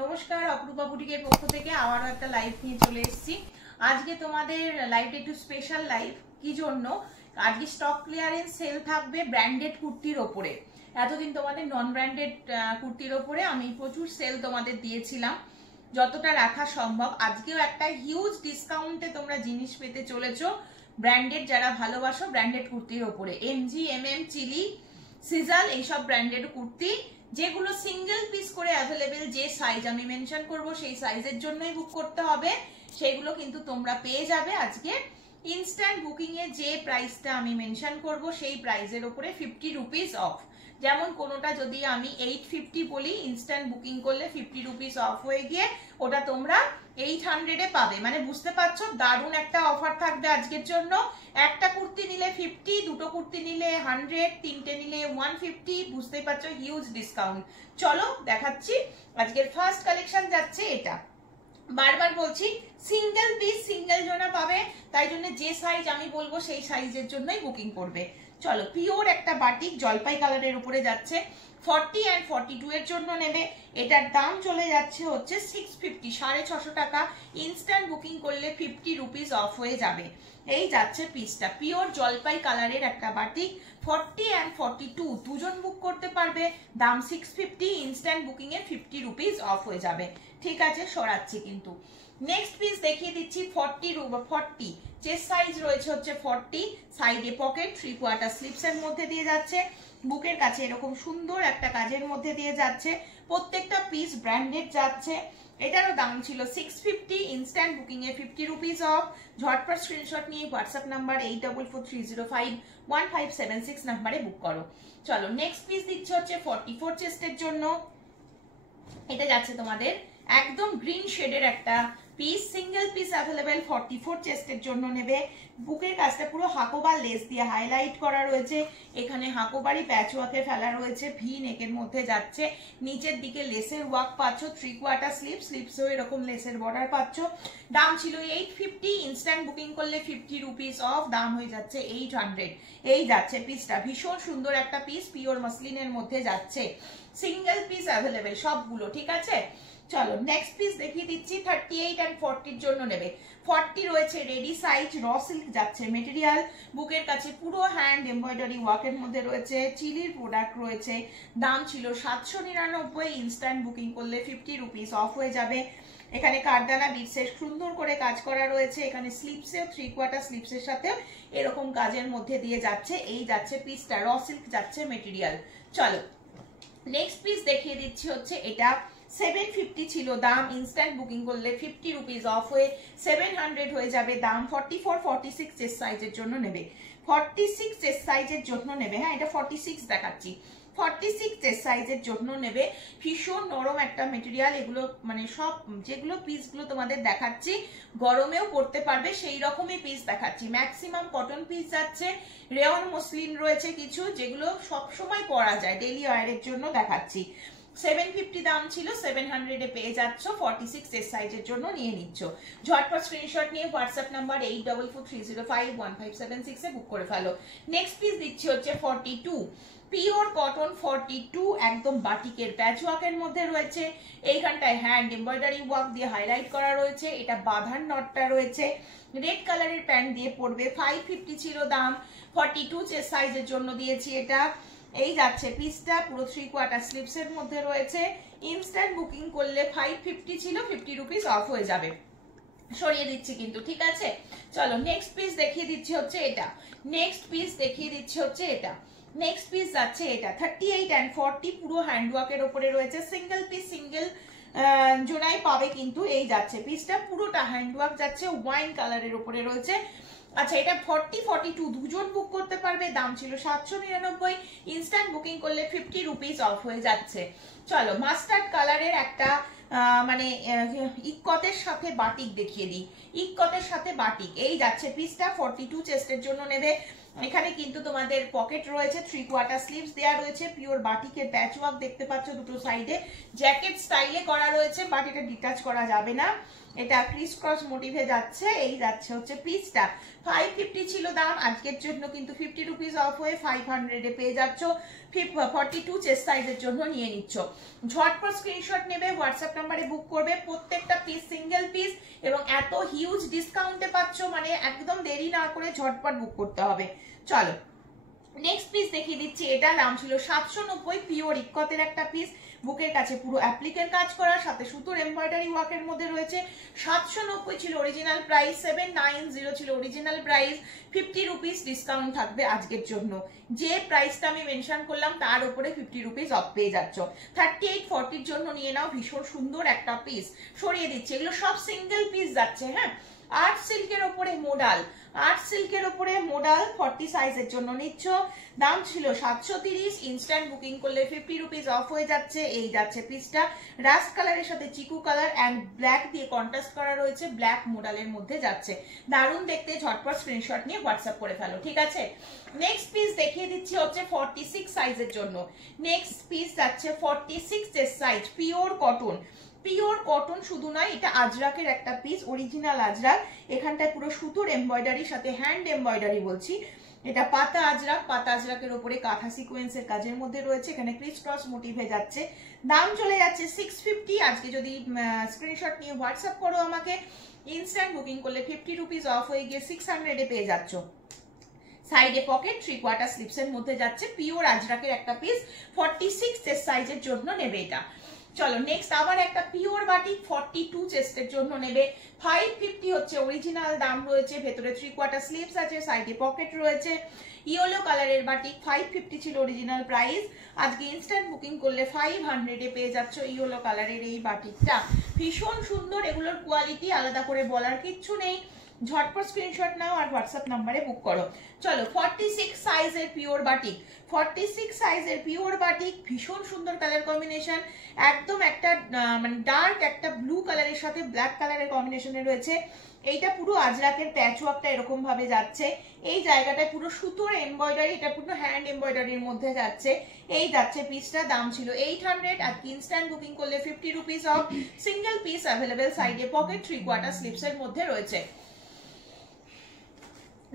নমস্কার, অপরূপা বুটিকের পক্ষ থেকে আবারও একটা লাইভ নিয়ে চলে এসেছি। আজকে তোমাদের লাইভটা একটু স্পেশাল লাইভ। কি জন্য? আজকে স্টক ক্লিয়ারেন্স সেল থাকবে ব্র্যান্ডেড কুর্তির ওপরে। এতদিন তোমাদের নন ব্র্যান্ডেড কুর্তির ওপরে আমি প্রচুর সেল তোমাদের দিয়েছিলাম, যতটা রাখা সম্ভব। আজকেও একটা হিউজ ডিসকাউন্টে তোমরা জিনিস পেতে চলেছো। ব্র্যান্ডেড যারা ভালোবাসো ব্র্যান্ডেড কুর্তির ওপরে, এমজি, এমএম, চিলি, সিজাল, এইসব ব্র্যান্ডেড কুর্তি যেগুলো সিঙ্গেল পিস করে অ্যাভেলেবেল, যে সাইজ আমি মেনশন করব সেই সাইজের জন্যই বুক করতে হবে, সেগুলো কিন্তু তোমরা পেয়ে যাবে আজকে ইনস্ট্যান্ট বুকিং এ। যে প্রাইসটা আমি মেনশন করব সেই প্রাইসের উপরে 50 রুপিস অফ। যেমন কোনোটা যদি আমি 850 বলি, ইনস্ট্যান্ট বুকিং করলে 50 রুপিস অফ হয়ে গিয়ে ওটা তোমরা 800 এ পাবে। মানে বুঝতে পারছো, দারুণ একটা অফার থাকবে আজকের জন্য। একটা কুর্তি নিলে 50, দুটো কুর্তি নিলে 100, তিনটে নিলে 150। বুঝতেই পারছো, হিউজ ডিসকাউন্ট। চলো দেখাচ্ছি। আজকের ফার্স্ট কালেকশন যাচ্ছে এটা। বারবার বলছি, সিঙ্গেল পিস সিঙ্গেল জনা পাবে, তাই জন্য যে সাইজ আমি বলবো সেই সাইজের জন্যই বুকিং করবে। চলো, পিওর একটা বাটিক জলপাই কালারের উপরে যাচ্ছে, 40 and 42 এর জন্য নেবে। এটার দাম চলে যাচ্ছে হচ্ছে 650, 650 টাকা। ইনস্ট্যান্ট বুকিং করলে 50 রুপিস অফ হয়ে যাবে। এই যাচ্ছে পিসটা, পিওর জলপাই কালারের একটা বাটিক, 40 and 42 দুজন বুক করতে পারবে। দাম 650, instant booking A 50 rupees of হয়ে যাবে। ঠিক আছে, সরাচ্ছি কিন্তু। নেক্সট পিস দেখিয়ে দিচ্ছি 40, চেস্ট সাইজ রয়েছে হচ্ছে 40, সাইডে পকেট, 3/4 স্লিপস এর মধ্যে দিয়ে যাচ্ছে, বুকের কাছে এরকম সুন্দর একটা কাজের মধ্যে দিয়ে যাচ্ছে। প্রত্যেকটা পিস ব্র্যান্ডেড যাচ্ছে। এটারও দাম ছিল 650, instant booking A 50 rupees of. ঝটপট স্ক্রিনশট নিয়ে হোয়াটসঅ্যাপ নাম্বার 8443051576 নাম্বারে বুক করো। চলো, নেক্সট পিস দিচ্ছে হচ্ছে 44 চেস্টের জন্য। এটা যাচ্ছে তোমাদের একদম গ্রিন শেডের একটা পিস, সিঙ্গেল পিস অ্যাভেলেবেল, 44 চেস্টের জন্য নেবে। বুকের কাজটা পুরো হাকোবার লেস দিয়ে হাইলাইট করা রয়েছে, এখানে হাকোবারই প্যাচওয়ার্কে ফেলা রয়েছে, ভি নেকের মধ্যে যাচ্ছে। নিচের দিকে লেসের ওয়ার্ক পাচ্ছ, 3/4 স্লিপ, স্লিপসেও এরকম লেসের বর্ডার পাচ্ছ। দাম ছিল 850, ইনস্ট্যান্ট বুকিং করলে 50 রুপিস অফ, দাম হয়ে যাচ্ছে 800। এই যাচ্ছে পিসটা, ভীষণ সুন্দর একটা পিস, পিওর মাসলিনের মধ্যে যাচ্ছে। সিঙ্গেল পিস অ্যাভেলেবেল সবগুলো, ঠিক আছে। চলো, নেক্সট পিস দেখিয়ে দিচ্ছি। 38 and 40 জন্য নেবে। 40 রয়েছে রেডি সাইজ, র সিল্ক যাচ্ছে মেটেরিয়াল, বুকের কাছে পুরো হ্যান্ড এমব্রয়ডারি ওয়ার্কের মধ্যে রয়েছে, চিলির প্রোডাক্ট রয়েছে। দাম ছিল 799, ইনস্ট্যান্ট বুকিং করলে 50 রুপিস অফ হয়ে যাবে। এখানে কারদানা বিটসের সুন্দর করে কাজ করা রয়েছে, এখানে স্লিপসেও 3/4 স্লিপসের সাথে এরকম কাজের মধ্যে দিয়ে যাচ্ছে। এই যাচ্ছে পিসটা, র সিল্ক যাচ্ছে মেটেরিয়াল। চলো, নেক্সট পিস দেখিয়ে দিচ্ছি হচ্ছে এটা। 750 ছিল দাম, ইনস্ট্যান্ট বুকিং করলে 50 রুপিস অফ হয়ে 700 হয়ে যাবে। দাম 44, 46 চেস্ট সাইজের জন্য নেবে। 46 চেস্ট সাইজের জন্য নেবে। হ্যাঁ, এটা 46 দেখাচ্ছি, 46 চেস্ট সাইজের জন্য নেবে। ভীষণ নরম একটা মেটেরিয়াল এগুলো, মানে সব যেগুলো পিসগুলো তোমাদের দেখাচ্ছি গরমেও পরতে পারবে সেই রকমই পিস দেখাচ্ছি। ম্যাক্সিমাম কটন পিস যাচ্ছে, রেয়ন মসলিন রয়েছে কিছু, যেগুলো সব সময় পরা যায়, ডেইলি ওয়্যারের জন্য দেখাচ্ছি। 750 দাম ছিল, 700 এ পেয়ে যাচ্ছ। 46 চেস্ট সাইজের জন্য নিয়ে নিচ্ছ। ঝটপট স্ক্রিনশট নিয়ে হোয়াটসঅ্যাপ নাম্বার 8443051576 এ বুক করে ফেলো। নেক্সট পিস দিচ্ছি হচ্ছে 42, পিওর কটন 42, একদম বাটিকের প্যাচওয়ার্কের মধ্যে রয়েছে। এইখানটায় হ্যান্ড এমব্রয়ডারি ওয়ার্ক দিয়ে হাইলাইট করা রয়েছে, এটা বাঁধার নটটা রয়েছে। রেড কালারের প্যান্ট দিয়ে পরবে। 550 ছিল দাম, 42 চেস্ট সাইজের জন্য দিয়েছি এটা। এই যাচ্ছে পিসটা, পুরো 3/4 স্লিপস এর মধ্যে রয়েছে। ইনস্ট্যান্ট বুকিং করলে 550 ছিল, 50 রুপিস অফ হয়ে যাবে। সরিয়ে দিচ্ছি কিন্তু, ঠিক আছে। চলো, নেক্সট পিস দেখিয়ে দিচ্ছি হচ্ছে এটা। নেক্সট পিস দেখিয়ে দিচ্ছি হচ্ছে এটা। নেক্সট পিস যাচ্ছে এটা। 38 and 40 পুরো হ্যান্ডওয়ার্কের উপরে রয়েছে, সিঙ্গেল পিস সিঙ্গেল জোড়াই পাবে কিন্তু। এই যাচ্ছে পিসটা, পুরোটা হ্যান্ডওয়ার্ক যাচ্ছে, ওয়াইন কালারের উপরে রয়েছে। আচ্ছা, এটা 40, 42 দুজন বুক করতে পারবে। দাম ছিল 799, ইনস্ট্যান্ট বুকিং করলে 50 রুপিস অফ হয়ে যাচ্ছে। চলো, মাস্টার্ড কালারের একটা মানে ইক্কতের সাথে বাটিক দেখিয়ে দিই। ইক্কতের সাথে বাটিক, এই যাচ্ছে পিসটা। 42 চেস্টের জন্য নেবে। এখানে কিন্তু তোমাদের পকেট রয়েছে, 3/4 স্লিভস দেওয়া রয়েছে, পিওর বাটিকের প্যাচওয়ার্ক দেখতে পাচ্ছ দুটো সাইডে, জ্যাকেট স্টাইলে করা রয়েছে, বাট এটা ডিটাচ করা যাবে না। এটা ক্রিস ক্রস মোটিভে যাচ্ছে, এই যাচ্ছে হচ্ছে পিসটা। 550 ছিল দাম, আজকের জন্য কিন্তু 50 রুপিস অফ হয়ে 500 এ পেয়ে যাচ্ছ। 42 চেস্ট সাইজের জন্য নিয়ে নিচ্ছ। ঝটপট স্ক্রিনশট নেবে, হোয়াটসঅ্যাপ নাম্বারে বুক করবে। প্রত্যেকটা পিস সিঙ্গেল পিস এবং এত হিউজ ডিসকাউন্টে পাচ্ছ, মানে একদম দেরি না করে ঝটপট বুক করতে হবে। চলো নেক্সট পিস দেখিয়ে দিচ্ছি। এটা দাম ছিল 790, পিওর ইক্কতের একটা পিস, বুকের কাছে পুরো অ্যাপ্লিকের কাজ করা, সাথে সুতোর এমব্রয়ডারি ওয়ার্কের মধ্যে রয়েছে। 790 ছিল অরিজিনাল প্রাইস, 790 ছিল অরিজিনাল প্রাইস। 50 রুপিস ডিসকাউন্ট থাকবে আজকের জন্য। যে প্রাইসটা আমি মেনশন করলাম তার উপরে 50 রুপিস অফ পেয়ে যাচ্ছ। 3840 জন্য নিয়ে নাও, ভীষণ সুন্দর একটা পিস। সরিয়ে দিচ্ছি, এগুলো সব সিঙ্গেল পিস যাচ্ছে। হ্যাঁ, আর্ট সিল্কের ওপরে মোডাল, আর্ট সিল্কের ওপরে মোডাল 40 সাইজের জন্য নিচ্ছ। দাম ছিল 730, ইনস্ট্যান্ট বুকিং করলে 50 রুপিস অফ হয়ে যাচ্ছে। এই যাচ্ছে পিসটা, রাস্ট কালারের সাথে চিকু কালার এন্ড ব্ল্যাক দিয়ে কন্ট্রাস্ট করা রয়েছে, ব্ল্যাক মোডালের মধ্যে যাচ্ছে। দারুণ দেখতে, ঝটপট স্ক্রিনশট নিয়ে হোয়াটসঅ্যাপ করে ফেলো, ঠিক আছে। নেক্সট পিস দেখিয়ে দিচ্ছি হচ্ছে 46 সাইজের জন্য। নেক্সট পিস যাচ্ছে 46 chest size, pure cotton. Pure cotton শুধু নয়, এটা আজরাকের একটা পিস, অরিজিনাল আজরাক। এখানটায় পুরো সুতোর এমব্রয়ডারির সাথে হ্যান্ড এমব্রয়ডারি বলছি। এটা পাতা আজরাক, পাতা আজরাকের উপরে কাঁথা সিকোয়েন্সের কাজের মধ্যে রয়েছে। এখানে ক্রিস ক্রস মোটিভে যাচ্ছে। দাম চলে যাচ্ছে 650। আজকে যদি স্ক্রিনশট নিয়ে হোয়াটসঅ্যাপ করো আমাকে, ইনস্ট্যান্ট বুকিং করলে 50 রুপিস অফ হয়ে গিয়ে 600 এ পেয়ে যাচ্ছ। সাইডে পকেট, 3/4 স্লিপসের মধ্যে যাচ্ছে, পিওর আজরাকের একটা পিস। 46 চেস্ট সাইজের জন্য নেবে এটা। চলো নেক্সট আবার একটা পিওর বাটিক, 42 চেস্টের জন্য নেবে। 550 হচ্ছে অরিজিনাল দাম রয়েছে, ভেতরে 3/4 স্লিভস আছে, সাইডে পকেট রয়েছে। ইয়েলো কালারের বাটিক, 550 ছিল অরিজিনাল প্রাইস। আজকে ইনস্ট্যান্ট বুকিং করলে 500 এ পেয়ে যাচ্ছ ইয়েলো কালারের এই বাটিকটা। ভীষণ সুন্দর, এগুলোর কোয়ালিটি আলাদা করে বলার কিচ্ছু নেই। ঝটপট স্ক্রিনশট নাও আর হোয়াটসঅ্যাপ নাম্বারে বুক করো। চলো 46 সাইজের পিওর বাটিক, 46 সাইজের পিওর বাটিক, ভীষণ সুন্দর কালার কম্বিনেশন। একদম একটা মানে ডার্ক একটা ব্লু কালারের সাথে ব্ল্যাক কালারের কম্বিনেশনে রয়েছে। এইটা পুরো আজরাকের প্যাচওয়ার্কটা এরকম ভাবে যাচ্ছে। এই জায়গাটায় পুরো সুতোর এমব্রয়ডারি, এটা পুরো হ্যান্ড এমব্রয়ডারির মধ্যে যাচ্ছে। এই যাচ্ছে পিসটা, দাম ছিল 800। আর ইনস্ট্যান্ট বুকিং করলে 50 rupees of. Single piece available, সাইডে পকেট, 3/4 স্লিপসের মধ্যে রয়েছে।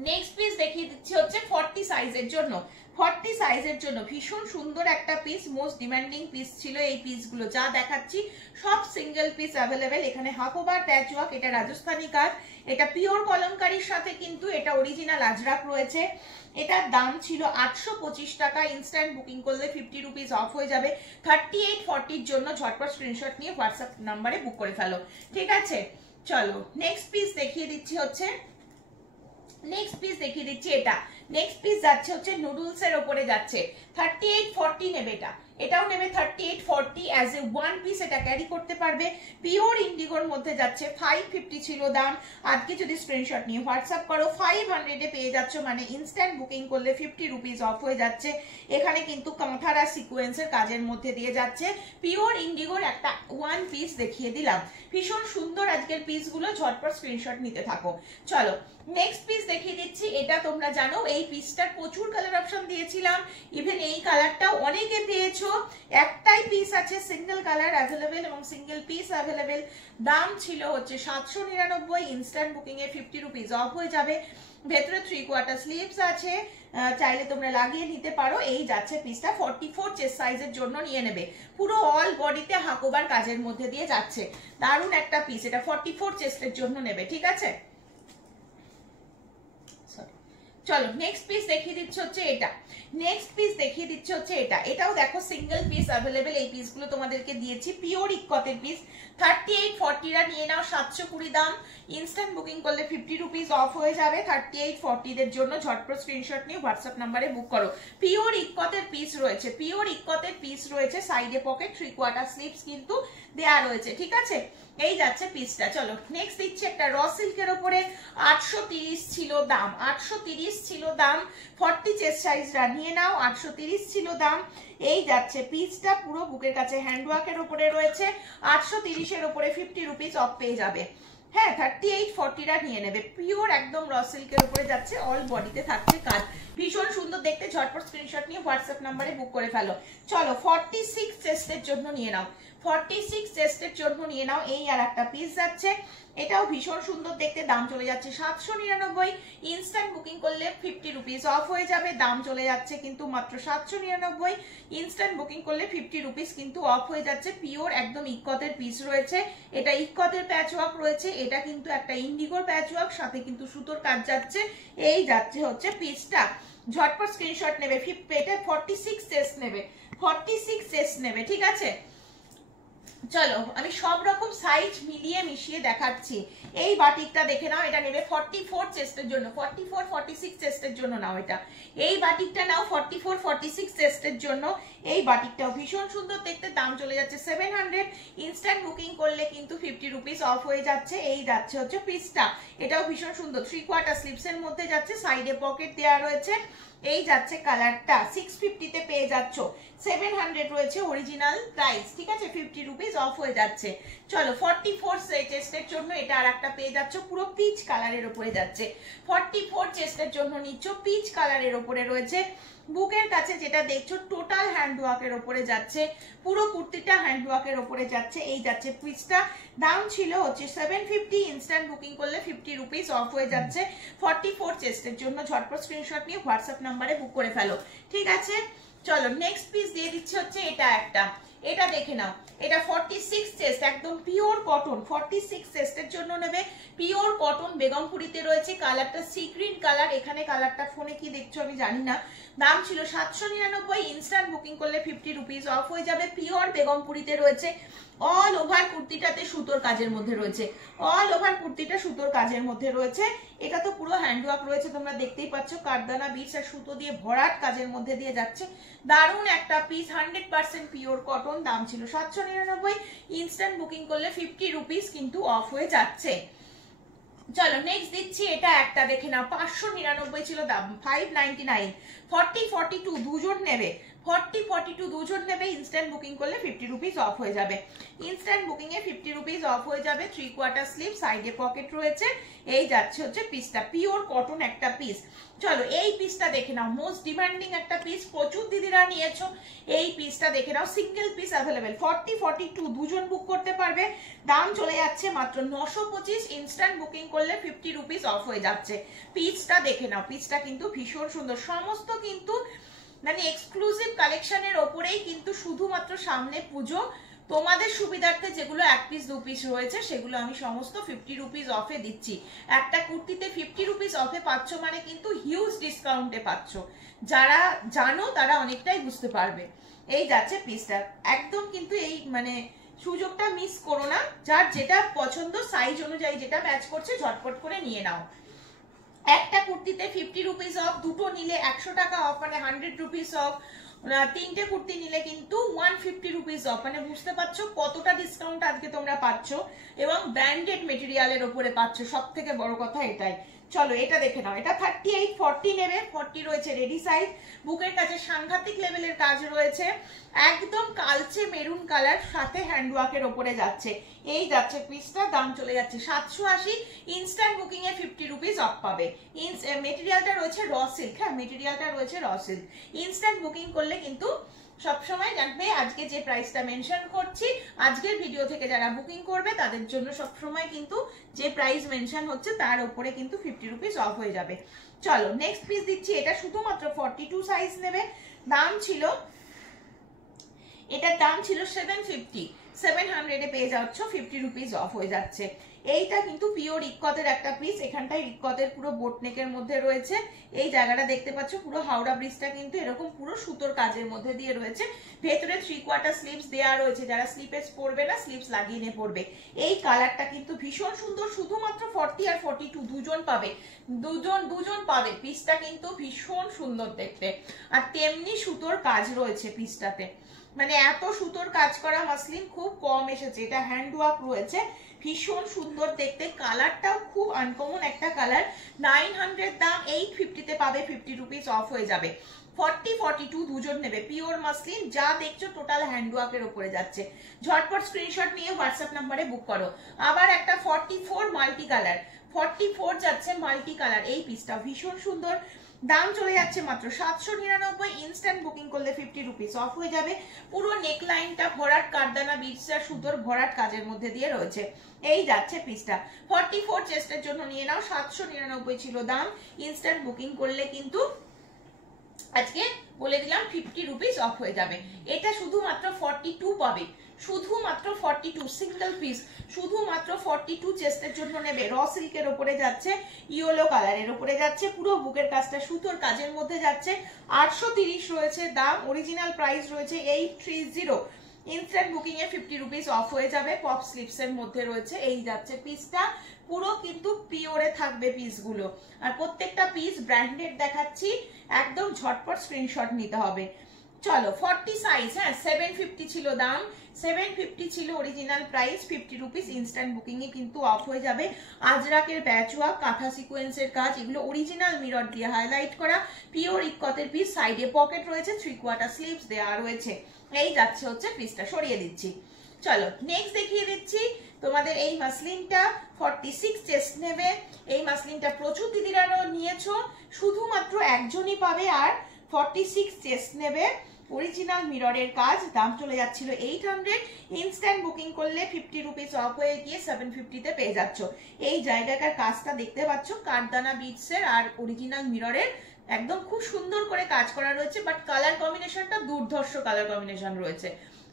নেক্সট পিস দেখিয়ে দিচ্ছি হচ্ছে 40 সাইজের জন্য। 40 সাইজের জন্য ভীষণ সুন্দর একটা পিস, মোস্ট ডিমান্ডিং পিস ছিল এই পিসগুলো। যা দেখাচ্ছি সব সিঙ্গেল পিস অ্যাভেলেবেল। এখানে হাফ ওভার প্যাচওয়ার্ক, এটা রাজস্থানি কাজ, এটা পিওর কলমকারীর সাথে কিন্তু এটা অরিজিনাল আজরাক রয়েছে। এটার দাম ছিল 825 টাকা, ইনস্ট্যান্ট বুকিং করলে 50 রুপিস অফ হয়ে যাবে। 3840 জন্য ঝটপট স্ক্রিনশট নিয়ে হোয়াটসঅ্যাপ নাম্বারে বুক করে ফেলো, ঠিক আছে। চলো নেক্সট পিস দেখিয়ে দিচ্ছি হচ্ছে, নেক্সট পিস দেখিয়ে দিচ্ছি এটা। নেক্সট পিস যাচ্ছে হচ্ছে নুডলস এর উপরে যাচ্ছে, 3840 নেবে এটা। এটাও নেবে 3840, অ্যাজ এ ওয়ান পিস এটা ক্যারি করতে পারবে। পিওর ইন্ডিগোর মধ্যে যাচ্ছে, 550 ছিল দাম। আজকে যদি স্ক্রিনশট নিয়ে হোয়াটসঅ্যাপ করো 500 এ পেয়ে যাচ্ছ, মানে ইনস্ট্যান্ট বুকিং করলে 50 রুপিস অফ হয়ে যাচ্ছে। এখানে কিন্তু কাঁথার আর সিকোয়েন্সের কাজের মধ্যে দিয়ে যাচ্ছে। পিওর ইন্ডিগোর একটা ওয়ান পিস দেখিয়ে দিলাম। ভীষণ সুন্দর আজকের পিসগুলো, ঝটপট স্ক্রিনশট নিতে থাকো। চলো নেক্সট পিস দেখিয়ে দিচ্ছি। এটা তোমরা জানো এই পিসটার প্রচুর কালার অপশন দিয়েছিলাম, ইভেন এই কালারটাও অনেকে পেয়েছো। একটাই পিস আছে সিঙ্গেল কালার অ্যাভেলেবেল এবং সিঙ্গেল পিস অ্যাভেলেবেল। দাম ছিল হচ্ছে 799, instant booking A 50 rupees of হয়ে যাবে। ভেতরে 3/4 স্লিভস আছে, চাইলে তোমরা লাগিয়ে নিতে পারো। এই যাচ্ছে পিসটা, 44 চেস্ট সাইজের জন্য নিয়ে নেবে। পুরো অল বডিতে হাকোবার কাজের মধ্যে দিয়ে যাচ্ছে, দারুণ একটা পিস। এটা 44 চেস্টের জন্য নেবে, ঠিক আছে। চলো নেক্সট পিস দেখিয়ে দিচ্ছে হচ্ছে এটা। নেক্সট পিস দেখিয়ে দিচ্ছে হচ্ছে এটা। এটাও দেখো সিঙ্গেল পিস অ্যাভেলেবেল। এই পিসগুলো তোমাদেরকে দিয়েছি, পিওর ইক্কতের পিস। 3840 নিয়ে নাও, 720 দাম। ইনস্ট্যান্ট বুকিং করলে 50 রুপিস অফ হয়ে যাবে। 3840 এর জন্য ঝটপট স্ক্রিনশট নিয়ে হোয়াটসঅ্যাপ নাম্বারে বুক করো। পিওর ইক্কতের পিস রয়েছে, পিওর ইক্কতের পিস রয়েছে, সাইডে পকেট, 3/4 স্লিভস কিন্তু দেয়া রয়েছে, ঠিক আছে। এই যাচ্ছে পিসটা। চলো নেক্সট দিচ্ছি একটা র সিল্কের উপরে, 830 ছিল দাম, 830 ছিল দাম। 40 চেস্ট সাইজটা নিয়ে নাও, 830 ছিল দাম। এই যাচ্ছে পিসটা, পুরো বুকের কাছে হ্যান্ডওয়ার্কের উপরে রয়েছে। 830 এর উপরে 50 রুপিস অফ পেয়ে যাবে। হ্যাঁ 3840 নিয়ে নেবে। পিওর একদম র সিল্কের উপরে যাচ্ছে, অল বডিতে থাকছে কাজ, ভীষণ সুন্দর দেখতে। ঝটপট স্ক্রিনশট নিয়ে হোয়াটসঅ্যাপ নাম্বারে বুক করে ফেলো। চলো 46 চেস্টের জন্য নিয়ে নাও। 46 চেস্টের জন্য নিয়ে নাও। এই আর একটা পিস যাচ্ছে, এটাও ভীষণ সুন্দর দেখতে, দাম চলে যাচ্ছে 799। ইনস্ট্যান্ট বুকিং করলে 50 রুপিস অফ হয়ে যাবে, দাম চলে যাচ্ছে কিন্তু মাত্র 799। ইনস্ট্যান্ট বুকিং করলে 50 রুপিস কিন্তু অফ হয়ে যাচ্ছে। পিওর একদম ইক্কতের পিস রয়েছে, এটা ইক্কতের প্যাচ ওয়ার্ক রয়েছে, এটা কিন্তু একটা ইন্ডিগোর প্যাচ ওয়ার্ক, সাথে কিন্তু সুতোর কাজ যাচ্ছে। এই যাচ্ছে হচ্ছে পিসটা, ঝটপট স্ক্রিনশট নেবে। এটা 46 চেস্ট নেবে, 46 চেস্ট নেবে, ঠিক আছে। চলো আমি সব রকম সাইজ মিলিয়ে মিশিয়ে দেখাচ্ছি। এই বাটিকটা দেখে নাও, এটা নেবে 44 চেস্টের জন্য, 44 46 চেস্টের জন্য নাও এটা। এই বাটিকটা নাও 44 46 চেস্টের জন্য। এই বাটিকটাও ভীষণ সুন্দর দেখতে, দাম চলে যাচ্ছে 700। ইনস্ট্যান্ট বুকিং করলে কিন্তু 50 রুপিস অফ হয়ে যাচ্ছে। এই যাচ্ছে হচ্ছে পিসটা, এটাও ভীষণ সুন্দর, 3/4 স্লিভস এর মধ্যে যাচ্ছে, সাইডে পকেট দেওয়া রয়েছে। এই যাচ্ছে কালারটা, 650 তে পেয়ে যাচ্ছ, 700 রয়েছে অরিজিনাল প্রাইস, ঠিক আছে, 50 রুপিস অফ হয়ে যাচ্ছে। চলো 44 চেস্টের জন্য এটা আর একটা পেয়ে যাচ্ছ, পুরো পিচ কালারের উপরে যাচ্ছে। 44 চেস্টের জন্য নিচ্ছ, পিচ কালারের উপরে রয়েছে। বুকের কাছে যেটা দেখছো টোটাল হ্যান্ডওয়ার্কের উপরে যাচ্ছে, পুরো কুর্তিটা হ্যান্ডওয়ার্কের উপরে যাচ্ছে। এই যাচ্ছে পিসটা, দাম ছিল হচ্ছে 750, ইনস্ট্যান্ট বুকিং করলে 50 রুপিস অফ হয়ে যাচ্ছে। 44 চেস্টের জন্য ঝটপট স্ক্রিনশট নিয়ে হোয়াটসঅ্যাপ নাম্বারে বুক করে ফেলো, ঠিক আছে। চলো নেক্সট পিস দিয়ে দিচ্ছি হচ্ছে এটা একটা, এটা দেখে নাও, এটা 46 চেস্ট, একদম পিওর কটন, 46 চেস্টের জন্য নেবে, পিওর কটন বেগমপুরিতে রয়েছে। কালারটা সি গ্রিন কালার, এখানে কালারটা ফোনে কি দেখছো আমি জানি না। দাম ছিল 799, ইনস্ট্যান্ট বুকিং করলে 50 রুপিস অফ হয়ে যাবে। পিওর বেগমপুরিতে রয়েছে, অল ওভার কুর্তিটাতে সুতোর কাজের মধ্যে রয়েছে, অল ওভার কুর্তিটা সুতোর কাজের মধ্যে রয়েছে। এটা তো পুরো হ্যান্ডওয়ার্ক রয়েছে, তোমরা দেখতেই পাচ্ছ, কারদানা বিটস আর সুতো দিয়ে ভরাট কাজের মধ্যে দিয়ে যাচ্ছে। দারুণ একটা পিস, 100% পিওর কটন, দাম ছিল 799। ইনস্ট্যান্ট বুকিং করলে 50 রুপিস কিন্তু অফ হয়ে যাচ্ছে। চলো নেক্সট দিচ্ছি এটা একটা, দেখে নাও, 599 ছিল দাম, 599। 40 42 দুজন নেবে, 40 42 দুজন নেবে, ইনস্ট্যান্ট বুকিং করলে 50 রুপিস অফ হয়ে যাবে। Instant booking A 50 rupees of হয়ে যাবে। 3/4 স্লিভ, সাইডে পকেট রয়েছে। এই যাচ্ছে হচ্ছে পিসটা, পিওর কটন একটা পিস। চলো এই পিসটা দেখে নাও, মোস্ট ডিমান্ডিং একটা পিস, প্রচুর দিদিরা নিয়েছো। এই পিসটা দেখে নাও, সিঙ্গেল পিস অ্যাভেলেবেল, 40 42 দুজন বুক করতে পারবে। দাম চলে যাচ্ছে মাত্র 925, ইনস্ট্যান্ট বুকিং করলে 50 রুপিস অফ হয়ে যাচ্ছে। পিসটা দেখে নাও, পিসটা কিন্তু ভীষণ সুন্দর, সমস্ত কিন্তু মানে এক্সক্লুসিভ কালেকশনের ওপরেই কিন্তু, শুধুমাত্র সামনে পুজো, তোমাদের সুবিধার্থে যেগুলো 1 পিস 2 পিস রয়েছে সেগুলো আমি সমস্ত 50 রুপিস অফে দিচ্ছি। একটা কুর্তিতে 50 রুপিস অফে পাচ্ছ মানে কিন্তু হিউজ ডিসকাউন্টে পাচ্ছ, যারা জানো তারা অনেকটাই বুঝতে পারবে। এই যাচ্ছে পিসটা, একদম কিন্তু এই মানে সুযোগটা মিস করো না, যার যেটা পছন্দ সাইজ অনুযায়ী যেটা ম্যাচ করছে ঝটপট করে নিয়ে নাও। একটা কুর্তিতে 50 রুপিস অফ, দুটো নিলে 100 টাকা অফ, মানে 100 রুপিস অফ। 3টে কুর্তি নিলে কিন্তু 150 রুপিস অফ, মানে বুঝতে পারছো কতটা ডিসকাউন্ট আজকে তোমরা পাচ্ছ, এবং ব্র্যান্ডেড মেটেরিয়ালের উপরে পাচ্ছ, সব থেকে বড় কথা এটাই। চলো এটা দেখে নাও, এটা 38 40 নেবে, 40 রয়েছে রেডি সাইজ। বুকের কাছে সাংঘাতিক লেভেলের কাজ রয়েছে, একদম কালচে মেরুন কালার, সাথে হ্যান্ডওয়ার্কের ওপরে যাচ্ছে। এই যাচ্ছে পিসটা, দাম চলে যাচ্ছে 780। Instant booking A 50 rupees of পাবে। মেটেরিয়ালটা রয়েছে র সিল্ক, হ্যাঁ মেটেরিয়ালটা রয়েছে র সিল্ক। ইনস্ট্যান্ট বুকিং করলে কিন্তু সবসময় জানবে, আজকে যে প্রাইসটা মেনশন করছি, আজকের ভিডিও থেকে যারা বুকিং করবে তাদের জন্য সবসময় কিন্তু যে প্রাইস মেনশন হচ্ছে তার উপরে কিন্তু 50 রুপিস অফ হয়ে যাবে। চলো নেক্সট পিস দিচ্ছি, এটা শুধুমাত্র 42 সাইজ নেবে। দাম ছিল, এটার দাম ছিল 750, 700 এ পেয়ে যাচ্ছ, 50 রুপিস অফ হয়ে যাচ্ছে। এইটা কিন্তু পিওর ইক্কতের একটা পিস, এখানটায় ইক্কতের পুরো বোটনেকের মধ্যে রয়েছে। এই জায়গাটা দেখতে পাচ্ছ, পুরো হাওড়া ব্রিজটা কিন্তু এরকম পুরো সুতোর কাজের মধ্যে দিয়ে রয়েছে। ভেতরে 3/4 স্লিভস দেওয়া রয়েছে, যারা স্লিপেস পরবে না স্লিভস লাগিয়ে নিয়ে পরবে। এই কালারটা কিন্তু ভীষণ সুন্দর, শুধুমাত্র 40 আর 42 দুজন পাবে, দুজন পাবে। পিসটা কিন্তু ভীষণ সুন্দর দেখতে, আর তেমনি সুতোর কাজ রয়েছে পিসটাতে, মানে এত সুতোর কাজ করা মাসলিন খুব কম এসেছে। এটা হ্যান্ডওয়ার্ক রয়েছে, ভীষণ সুন্দর দেখতে, কালারটাও খুব আনকমন একটা কালার। 900 দাম, 850 তে পাবে, 50 রুপিস অফ হয়ে যাবে। 40 42 দুজন নেবে, পিওর মাসলিন, যা দেখছো টোটাল হ্যান্ডওয়ার্কের উপরে যাচ্ছে। ঝটপট স্ক্রিনশট নিয়ে হোয়াটসঅ্যাপ নাম্বারে বুক করো। আবার একটা 44 মাল্টি কালার, 44 যাচ্ছে মাল্টি কালার। এই পিসটা ভীষণ সুন্দর, দাম চলে যাচ্ছে মাত্র 799। ইনস্ট্যান্ট বুকিং করলে 50 রুপিস অফ হয়ে যাবে। পুরো নেক লাইনটা ভরাট কারদানা বিটসা সুতোর ভরাট কাজের মধ্যে দিয়ে রয়েছে। এই যাচ্ছে পিসটা 44 চেস্টের জন্য নিয়ে নাও। 799 ছিল দাম, ইনস্ট্যান্ট বুকিং করলে কিন্তু আজকে বলে দিলাম 50 রুপিস অফ হয়ে যাবে। এটা শুধুমাত্র 42 পাবে, শুধুমাত্র 42 সিঙ্গেল পিস, শুধুমাত্র 42 চেস্টের জন্য নেবে। র সিল্কের উপরে যাচ্ছে, ইয়েলো কালারের উপরে যাচ্ছে, পুরো বুকের কাজটা সুতোর কাজের মধ্যে যাচ্ছে। 830 রয়েছে দাম, অরিজিনাল প্রাইস রয়েছে 830। Instant booking A 50 rupees of হয়ে যাবে। পপ স্লিপস এর মধ্যে রয়েছে। এই যাচ্ছে পিসটা, পুরো কিন্তু পিওরে থাকবে পিসগুলো, আর প্রত্যেকটা পিস ব্র্যান্ডেড দেখাচ্ছি, একদম ঝটপট স্ক্রিনশট নিতে হবে। চলো 40 সাইজ, হ্যাঁ 750 ছিল দাম, 750 ছিল original price, 50 rupees instant booking এ কিন্তু অফ হয়ে যাবে। আজরাকের প্যাচওয়ার্ক, কাঁথা সিকোয়েন্সের কাজ, এগুলো অরিজিনাল মিরর দিয়ে হাইলাইট করা, পিওর ইকতের পিস, সাইডে পকেট রয়েছে, 3/4 স্লিভস দেওয়া রয়েছে। এই যাচ্ছে হচ্ছে পিসটা, সরিয়ে দিচ্ছি। চলো নেক্সট দেখিয়ে দিচ্ছি তোমাদের এই মাসলিনটা। 46 চেস্ট নেবে। এই মাসলিনটা প্রচুর দিদিরা নিয়েছো, শুধুমাত্র একজনই পাবে। আর 46 চেস্ট নেবে, অরিজিনাল মিররের কাজ, দাম চলে যাচ্ছিল 800। ইনস্ট্যান্ট বুকিং করলে 50 রুপিস অফ হয়ে গিয়ে 750 তে পেয়ে যাচ্ছ। এই জায়গাটার কাজটা দেখতে পাচ্ছ, কাঠদানা বিটসের আর অরিজিনাল মিররের একদম খুব সুন্দর করে কাজ করা রয়েছে। বাট কালার কম্বিনেশনটা দুর্ধর্ষ কালার কম্বিনেশন রয়েছে,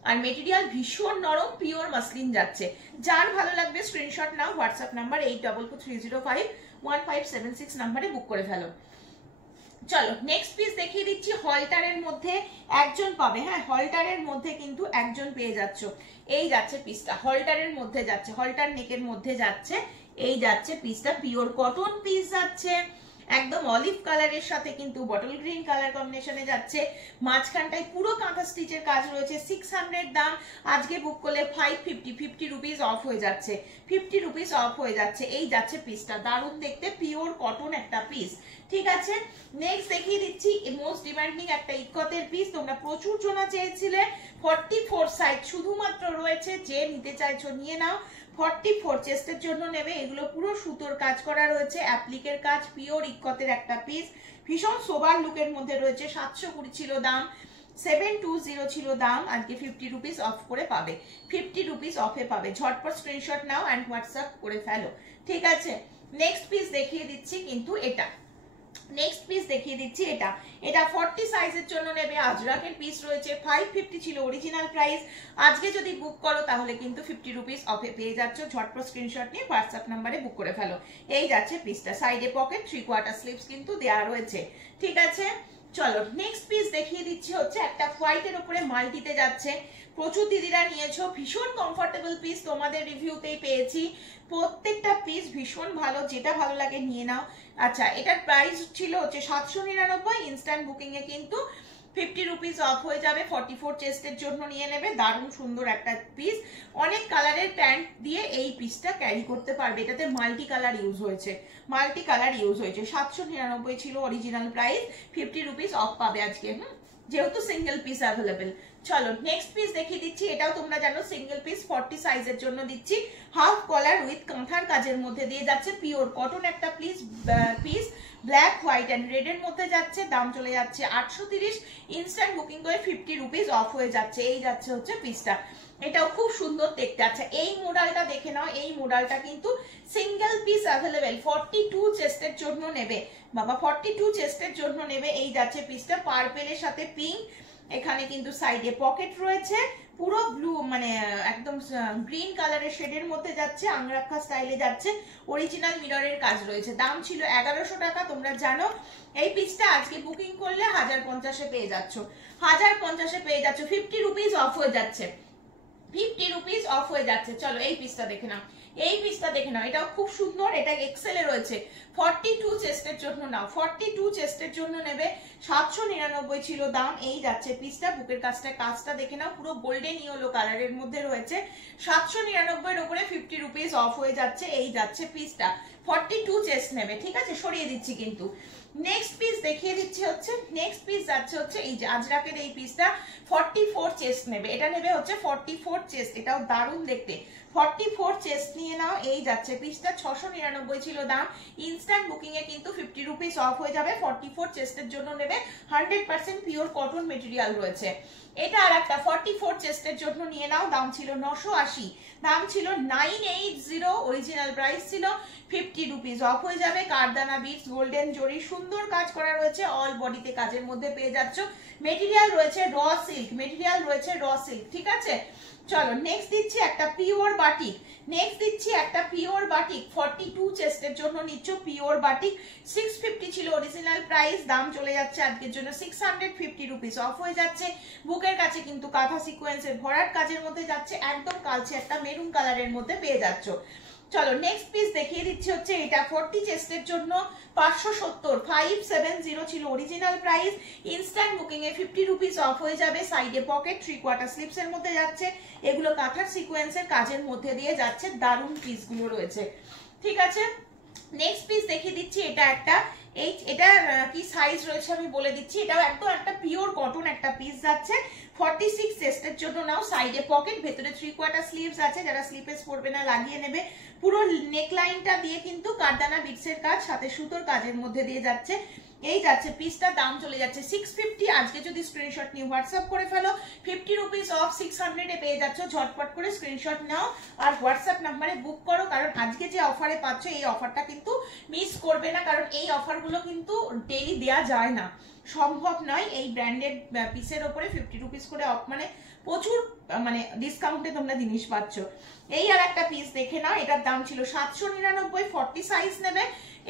আর মেটেরিয়াল ভীষণ নরম, পিওর মাসলিন যাচ্ছে। যার ভালো লাগবে স্ক্রিনশট নাও, হোয়াটসঅ্যাপ নাম্বার 8443051576 নাম্বারে বুক করে ফেলো। চলো নেক্সট পিস দেখিয়ে দিচ্ছি। হলটারের মধ্যে একজন পাবে, হ্যাঁ হলটারের মধ্যে কিন্তু একজন পেয়ে যাচ্ছ। এই যাচ্ছে পিসটা, হলটারের মধ্যে যাচ্ছে, হলটার নেকের মধ্যে যাচ্ছে। এই যাচ্ছে পিসটা, পিওর কটন পিস যাচ্ছে, একদম অলিভ কালারের সাথে কিন্তু বটল গ্রিন কালার কম্বিনেশনে যাচ্ছে। মাঝখানটায় পুরো কাঁথা স্টিচের কাজ রয়েছে। 600 দাম, আজকে বুক করলে 550, 50 রুপিস অফ হয়ে যাচ্ছে, 50 রুপিস অফ হয়ে যাচ্ছে। এই যাচ্ছে পিসটা, দারুণ দেখতে, পিওর কটন একটা পিস। ঠিক আছে, নেক্সট দেখিয়ে দিচ্ছি মোস্ট ডিমান্ডিং একটা ইকতের পিস, তোমরা প্রচুর জনা চেয়েছিলে। 44 সাইজ শুধুমাত্র রয়েছে, যে নিতে চাইছো নিয়ে নাও। 44 চেস্টের জন্য নেবে। এগুলো পুরো সুতোর কাজ করা রয়েছে, অ্যাপ্লিকের কাজ, পিওর ইকতের একটা পিস, ভীষণ সোবার লুকের মধ্যে রয়েছে। 720 ছিল দাম, 720 ছিল দাম, আজকে 50 রুপিস অফ করে পাবে, 50 রুপিস অফে পাবে। ঝটপট স্ক্রিনশট নাও অ্যান্ড হোয়াটসঅ্যাপ করে ফেলো। ঠিক আছে, নেক্সট পিস দেখিয়ে দিচ্ছি কিন্তু এটা, নেক্সট পিস দেখিয়ে দিচ্ছি এটা। এটা 40 সাইজের জন্য নেবে। আজরাকের পিস রয়েছে, 550 ছিল অরিজিনাল প্রাইস, আজকে যদি বুক করো তাহলে কিন্তু 50 রুপিস অফে পেয়ে যাচ্ছ। ঝটপট স্ক্রিনশট নিয়ে হোয়াটসঅ্যাপ নাম্বারে বুক করে ফেলো। এই যাচ্ছে পিসটা, সাইডে পকেট, 3/4 স্লিভস কিন্তু দেওয়া রয়েছে। ঠিক আছে, চলো নেক্সট পিস দেখিয়ে দিচ্ছি হচ্ছে একটা হোয়াইটের উপরে মাল্টিতে যাচ্ছে। প্রচুর দিদিরা নিয়েছো, ভীষণ কমফোর্টেবল পিস, তোমাদের রিভিউতেই পেয়েছি। প্রত্যেকটা পিস ভীষণ ভালো, যেটা ভালো লাগে নিয়ে নাও। আচ্ছা, এটার প্রাইস ছিল হচ্ছে 799, ইনস্ট্যান্ট বুকিং এ কিন্তু 50 রুপিস অফ হয়ে যাবে। 44 চেস্টের জন্য নিয়ে নেবে। দারুণ সুন্দর একটা পিস, অনেক কালারের প্যান্ট দিয়ে এই পিসটা ক্যারি করতে পারবে। এটাতে মাল্টি কালার ইউজ হয়েছে, মাল্টি কালার ইউজ হয়েছে। 799 ছিল অরিজিনাল প্রাইস, 50 রুপিস অফ পাবে আজকে, যেহেতু সিঙ্গেল পিস অ্যাভেলেবেল। চলো নেক্সট পিস দেখিয়ে দিচ্ছি। এটাও তোমরা জানো সিঙ্গেল পিস, 40 সাইজের জন্য দিচ্ছি। হাফ কলার উইথ কাঁথার কাজের মধ্যে দিয়ে যাচ্ছে, পিওর কটন একটা piece, black white and red এর মধ্যে যাচ্ছে। দাম চলে যাচ্ছে 830। ইনস্ট্যান্ট বুকিং করে 50 রুপিস অফ হয়ে যাচ্ছে। এই যাচ্ছে হচ্ছে পিসটা, এটাও খুব সুন্দর দেখতে। আচ্ছা, এই মডেলটা দেখে নাও। এই মডেলটা কিন্তু সিঙ্গেল পিস অ্যাভেলেবেল, 42 চেস্টের জন্য নেবে বাবা, 42 চেস্টের জন্য নেবে। এই যাচ্ছে পিসটা, পার্পেলের সাথে পিঙ্ক, এখানে কিন্তু সাইডে পকেট রয়েছে, পুরো ব্লু মানে একদম গ্রিন কালারের শেডের মধ্যে যাচ্ছে, আংরাক্ষা স্টাইলে যাচ্ছে, অরিজিনাল মিররের কাজ রয়েছে। দাম ছিল 1100 টাকা, তোমরা জানো। এই পিসটা আজকে বুকিং করলে 1050 পেয়ে যাচ্ছ, 1050 পেয়ে যাচ্ছ, 50 রুপিস অফ হয়ে যাচ্ছে, 50 রুপিস অফ হয়ে যাচ্ছে। চলো এই পিসটা দেখে নাও, এই পিসটা দেখে নাও, এটাও খুব সুন্দর, এটা এক্সেল এ রয়েছে। 42 চেস্টের জন্য নাও, 42 চেস্টের জন্য নেবে। 799 ছিল দাম। এই যাচ্ছে পিসটা, বুকের কাজটা দেখে নাও, পুরো গোল্ডেন ইয়েলো কালারের মধ্যে রয়েছে। 799 এর উপরে 50 রুপিস অফ হয়ে যাচ্ছে। এই যাচ্ছে পিসটা, 42 চেস্ট নেবে। ঠিক আছে, সরিয়ে দিচ্ছি কিন্তু। নেক্সট পিস দেখিয়ে দিচ্ছি হচ্ছে, নেক্সট পিস যাচ্ছে হচ্ছে এই যে আজরাকের এই পিসটা 44 চেস্ট নেবে, এটা নেবে হচ্ছে 44 চেস্ট, এটাও দারুণ দেখতে। 44 চেস্ট নিয়ে নাও, এই যাচ্ছে পিসটা 699 ছিল দাম, ইনস্ট্যান্ট বুকিং এ কিন্তু 50 রুপিস অফ হয়ে যাবে। 44 চেস্টের জন্য নেবে, 100% পিওর কটন মেটেরিয়াল রয়েছে। এটা আর একটা 44 চেস্টের জন্য নিয়ে নাও, দাম ছিল 980, দাম ছিল 980, অরিজিনাল প্রাইস ছিল 50 রুপিস অফ হয়ে যাবে। কারদানা বিটস, গোল্ডেন জরি, সুন্দর কাজ করা রয়েছে, অল বডিতে কাজের মধ্যে পেয়ে যাচ্ছ। মেটেরিয়াল রয়েছে র সিল্ক, মেটেরিয়াল রয়েছে র সিল্ক, ঠিক আছে। চলো নেক্সট দিচ্ছি একটা পিওর বাটিক, নেক্সট দিচ্ছি একটা পিওর বাটিক 42 চেস্টের জন্য নিচ্ছ পিওর বাটিক। 650 ছিল অরিজিনাল প্রাইস, দাম চলে যাচ্ছে আজকের জন্য 650 রুপিস অফ হয়ে যাচ্ছে। বুকের কাছে কিন্তু কাঁথা সিকোয়েন্সের ভরাট কাজের মধ্যে যাচ্ছে, একদম কালচে একটা মেরুন কালারের মধ্যে পেয়ে যাচ্ছ। চলো নেক্সট পিস দেখিয়ে দিচ্ছি হচ্ছে এটা 40 চেস্টের জন্য 570, 570 ছিল original price, instant booking A 50 rupees of হয়ে যাবে। সাইডে পকেট, 3/4 স্লিপস এর মধ্যে যাচ্ছে, এগুলো কাঁথার সিকোয়েন্সের কাজের মধ্যে দিয়ে যাচ্ছে, দারুণ পিসগুলো রয়েছে, ঠিক আছে। নেক্সট পিস দেখিয়ে দিচ্ছি, এটা একটা এটা কি সাইজ রয়েছে আমি বলে দিচ্ছি, এটাও একদম একটা পিওর কটন একটা পিস যাচ্ছে। 46 চেস্টের জন্য নাও, সাইডে পকেট, ভেতরে 3/4 স্লিভস আছে, যারা স্লিপেস পরবে না লাগিয়ে নেবে। পুরো নেক লাইনটা দিয়ে কিন্তু কারদানা বিটসের কাজ, সাথে সুতোর কাজের মধ্যে দিয়ে যাচ্ছে, এই যাচ্ছে পিসটা, দাম চলে যাচ্ছে 650। আজকে যদি স্ক্রিনশট নিয়ে হোয়াটসঅ্যাপ করে ফেলো 50 রুপিস অফ 600 এ পেয়ে যাচ্ছ। ঝটপট করে স্ক্রিনশট নাও আর হোয়াটসঅ্যাপ নাম্বারে বুক করো, কারণ আজকে যে অফারে পাচ্ছ এই অফারটা কিন্তু মিস করবে না, কারণ এই অফারগুলো কিন্তু ডেইলি দেয়া যায় না, সম্ভব নয়। এই ব্র্যান্ডেড পিসের ওপরে 50 রুপিস করে অফ মানে প্রচুর মানে ডিসকাউন্টে তোমরা জিনিস পাচ্ছ। এই আর একটা পিস দেখে নাও, এটার দাম ছিল 799, 40 সাইজ নেবে,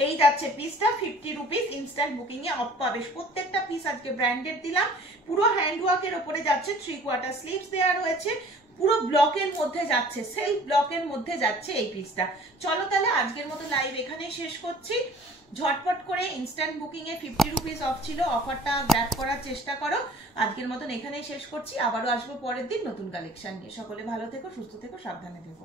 এই যাচ্ছে পিসটা 50 rupees, instant booking A of পাবে। প্রত্যেকটা পিস আজকে ব্র্যান্ডেড দিলাম, পুরো হ্যান্ডওয়ার্কের উপরে যাচ্ছে, 3/4 স্লিভস দেওয়া রয়েছে, পুরো ব্লকের মধ্যে যাচ্ছে, সেলফ ব্লকের মধ্যে যাচ্ছে এই পিসটা। চলো তাহলে আজকের মতো লাইভ এখানেই শেষ করছি। ঝটপট করে instant booking A 50 rupees of ছিল, অফারটা গ্র্যাব করার চেষ্টা করো। আজকের মতন এখানেই শেষ করছি, আবারও আসবো পরের দিন নতুন কালেকশন নিয়ে। সকলে ভালো থেকো, সুস্থ থেকো, সাবধানে থেকো।